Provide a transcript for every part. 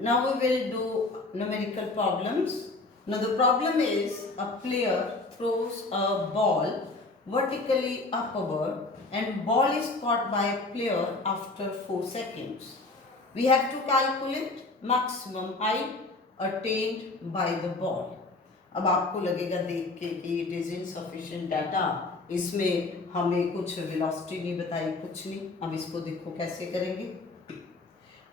Now we will do numerical problems. Now the problem is a player throws a ball vertically upward and ball is caught by a player after 4 seconds. We have to calculate maximum height attained by the ball. अब आपको लगेगा देख के कि it is insufficient data, इसमें हमें कुछ वेलोसिटी नहीं बताई, कुछ नहीं. अब इसको देखो कैसे करेंगे.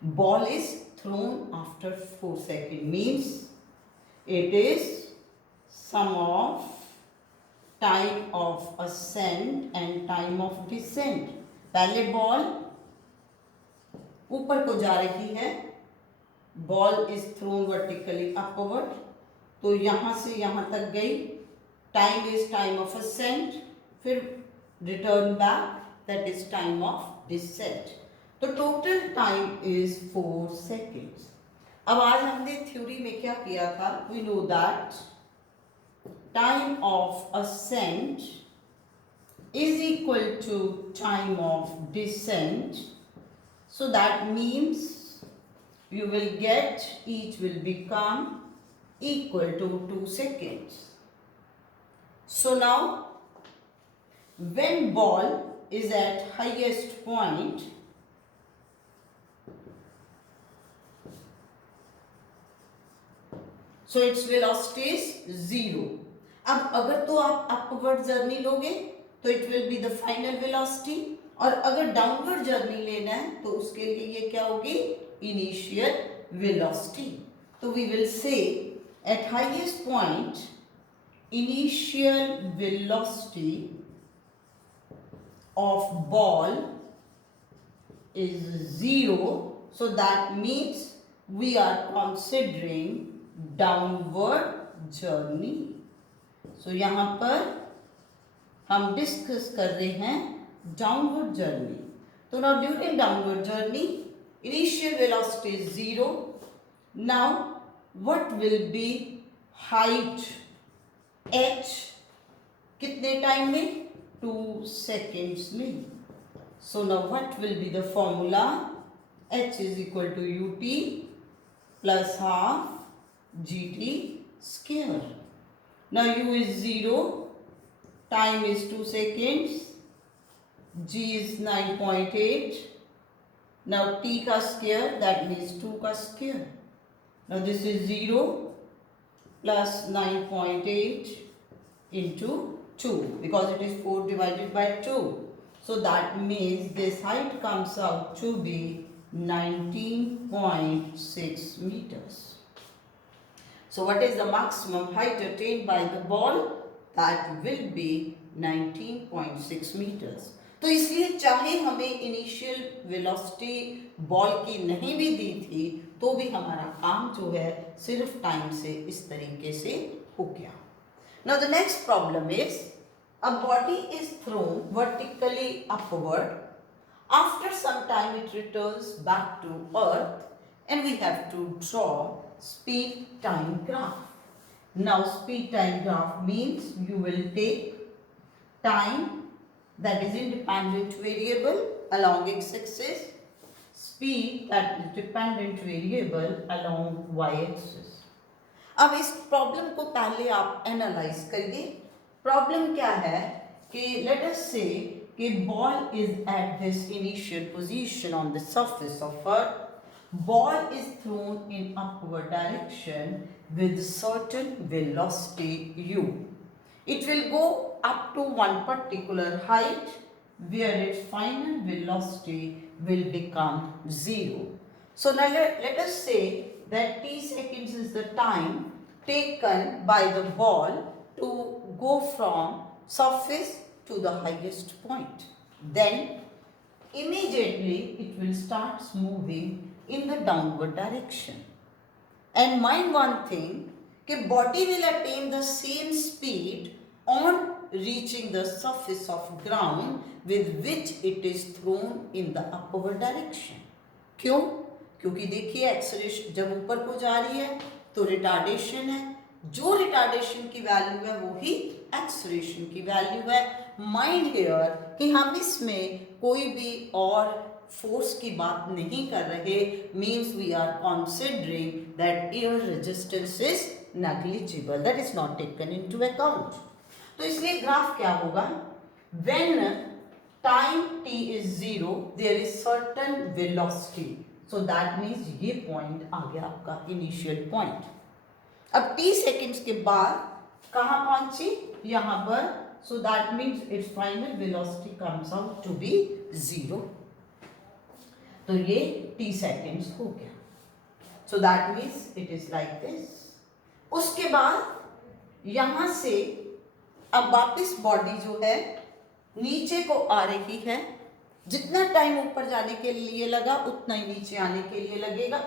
Ball is thrown after 4 seconds means it is sum of time of ascent and time of descent. पहले बॉल ऊपर को जा रही है, ball is thrown vertically upward, तो यहां से यहां तक गई. Time is time of ascent, फिर return back, that is time of descent. तो टोटल टाइम इज 4 सेकेंड्स. अब आज हमने थ्योरी में क्या किया था, we know that time of ascent is equal to time of descent. So that means you will get each will become equal to 2 seconds. So now when ball is at highest point, so its velocity is 0. अब अगर तो आप upward journey लोगे तो it will be the final velocity, और अगर downward journey लेना है तो उसके लिए ये क्या होगी, इनिशियल वेलोसिटी. तो we will say at highest point initial velocity of ball is 0. So that means we are considering downward journey. सो यहां पर हम डिस्कस कर रहे हैं डाउनवर्ड जर्नी. तो now during downward journey initial velocity is 0. Now what will be height h कितने time में, 2 सेकेंड्स में. So now what will be the formula, h is equal to ut plus half gt square. Now u is 0, time is 2 seconds, g is 9.8. now t का square, that means 2 का square. now this is 0 plus 9.8 into 2 because it is 4 divided by 2. so that means this height comes out to be 19.6 meters. so what is the maximum height attained by the ball? That will be 19.6 meters. तो इसलिए चाहे हमें initial velocity ball की नहीं भी दी थी तो भी हमारा काम जो है सिर्फ टाइम से इस तरीके से हो गया. Now the next problem is a body is thrown vertically upward. After some time it returns back to earth and we have to draw speed time graph. Now speed time graph means you will take time that is independent variable along x-axis, speed that is dependent variable along y-axis. अब इस प्रॉब्लम को पहले आप एनालाइज करिए. प्रॉब्लम क्या है कि let us से कि ball is at this initial position on the surface of earth. Ball is thrown in upward direction with certain velocity u. It will go up to one particular height where its final velocity will become 0. So now let us say that t seconds is the time taken by the ball to go from surface to the highest point. Then immediately it will start moving in the downward direction. And mind one thing, कि body will attain the same speed on reaching the surface of ground with which it is thrown in the upward direction. क्यों? क्योंकि देखिए एक्सेलरेशन जब ऊपर को जा रही है तो रिटार्डेशन है, जो रिटार्डेशन की वैल्यू है वो ही एक्सेलरेशन की वैल्यू है. माइंड हियर कि हम इसमें कोई भी और फोर्स की बात नहीं कर रहे, means we are considering that air resistance is negligible, that is not taken into account. तो इसलिए ग्राफ क्या होगा, when time t is 0 there is certain velocity, so that means ये पॉइंट आ गया आपका इनिशियल पॉइंट। अब t सेकेंड्स के बाद कहाँ पहुंची, यहां पर, so that means its final velocity comes out to be 0। तो ये t seconds हो गया, so that means it is like this। उसके बाद यहां से अब वापिस बॉडी जो है नीचे को आ रही है, जितना टाइम ऊपर जाने के लिए लगा उतना ही नीचे आने के लिए लगेगा,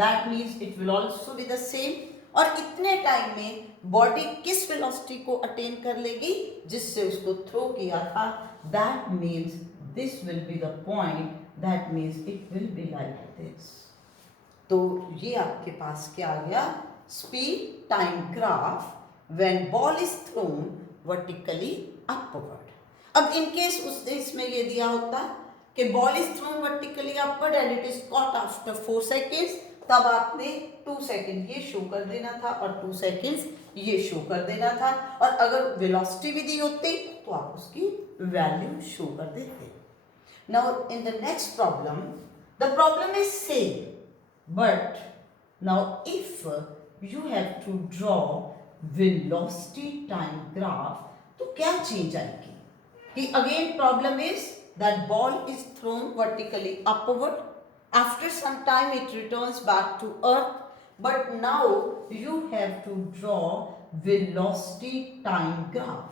that means it will also be the same। और इतने टाइम में बॉडी किस वेलोसिटी को अटेन कर लेगी जिससे उसको थ्रो किया था, that means this will be the point, that means it will be like this. तो ये आपके पास क्या आ गया, speed time graph when ball is thrown vertically upward. अब इन केस उसने इसमें ये दिया होता कि ball is thrown vertically upward and it is caught after 4 seconds, तब आपने 2 सेकेंड ये शो कर देना था और 2 सेकेंड्स ये शो कर देना था, और अगर वेलोसिटी भी दी होती तो आप उसकी वैल्यू शो कर देते। Now in the next problem, the problem is same, but now if you have to draw velocity time graph, तो क्या चेंज आएगी कि again problem is that ball is thrown vertically upward, after some time it returns back to earth, but now you have to draw velocity time graph।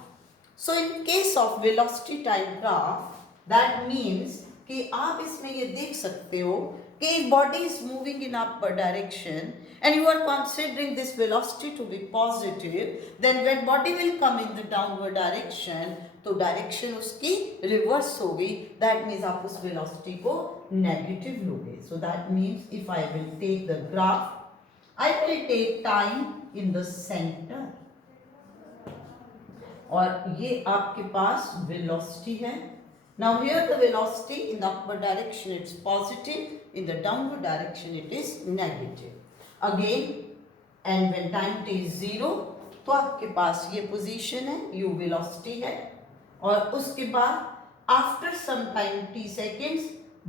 so in case of velocity time graph, that means कि आप इसमें ये देख सकते हो कि body is moving in upward direction and you are considering this velocity to be positive, then when body will come in the downward direction, तो direction उसकी रिवर्स होगी, दैट मीन्स आप उस वेलोसिटी को नेगेटिव लोगे। So that means if I will take the graph, I will take time in the centre, और ये आपके पास वेलोसिटी है। Now here the velocity in the upward direction it's positive, in the downward direction it is negative again, and when time t is 0 तो आपके पास ये पोजीशन है, u velocity है, और उसके बाद after some time t seconds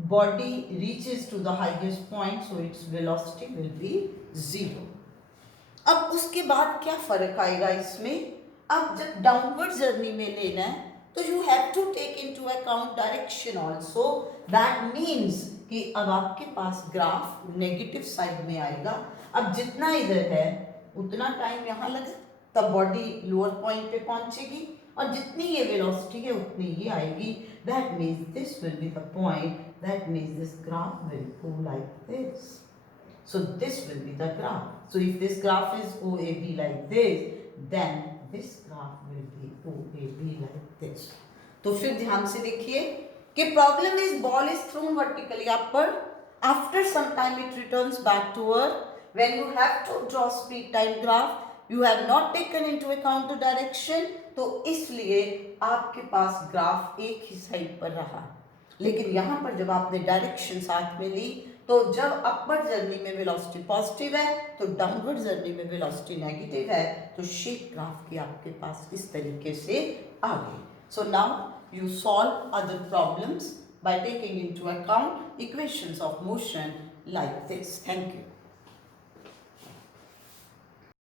body reaches to the highest point, so its velocity will be 0। अब उसके बाद क्या फर्क आएगा इसमें, अब जब डाउनवर्ड जर्नी में लेना है तो you have to take into account direction also, that means कि अब आपके पास ग्राफ नेगेटिव साइड में आएगा। अब जितना इधर है उतना टाइम यहाँ लगे, तब बॉडी लोअर पॉइंट पे पहुंचेगी, और जितनी ये वेलोसिटी है उतनी ये आएगी, that means this will be the point, that means this graph will go like this. So this will be the graph. So if this graph is OAB like this, then this graph will be OAB like this. तो फिर ध्यान से देखिए कि problem is ball is thrown vertically upward. After some time it returns back to earth. When you have to draw speed time graph, you have not taken into account the direction. तो इसलिए आपके पास ग्राफ एक ही साइड पर रहा, लेकिन यहाँ पर जब आपने डायरेक्शन साथ में ली, तो जब अपवर्ड जर्नी में वेलोसिटी पॉजिटिव है तो डाउनवर्ड जर्नी में वेलोसिटी नेगेटिव है, तो शेप ग्राफ की आपके पास इस तरीके से आ गई। So now you solve other problems by taking into account equations of motion like this. Thank you.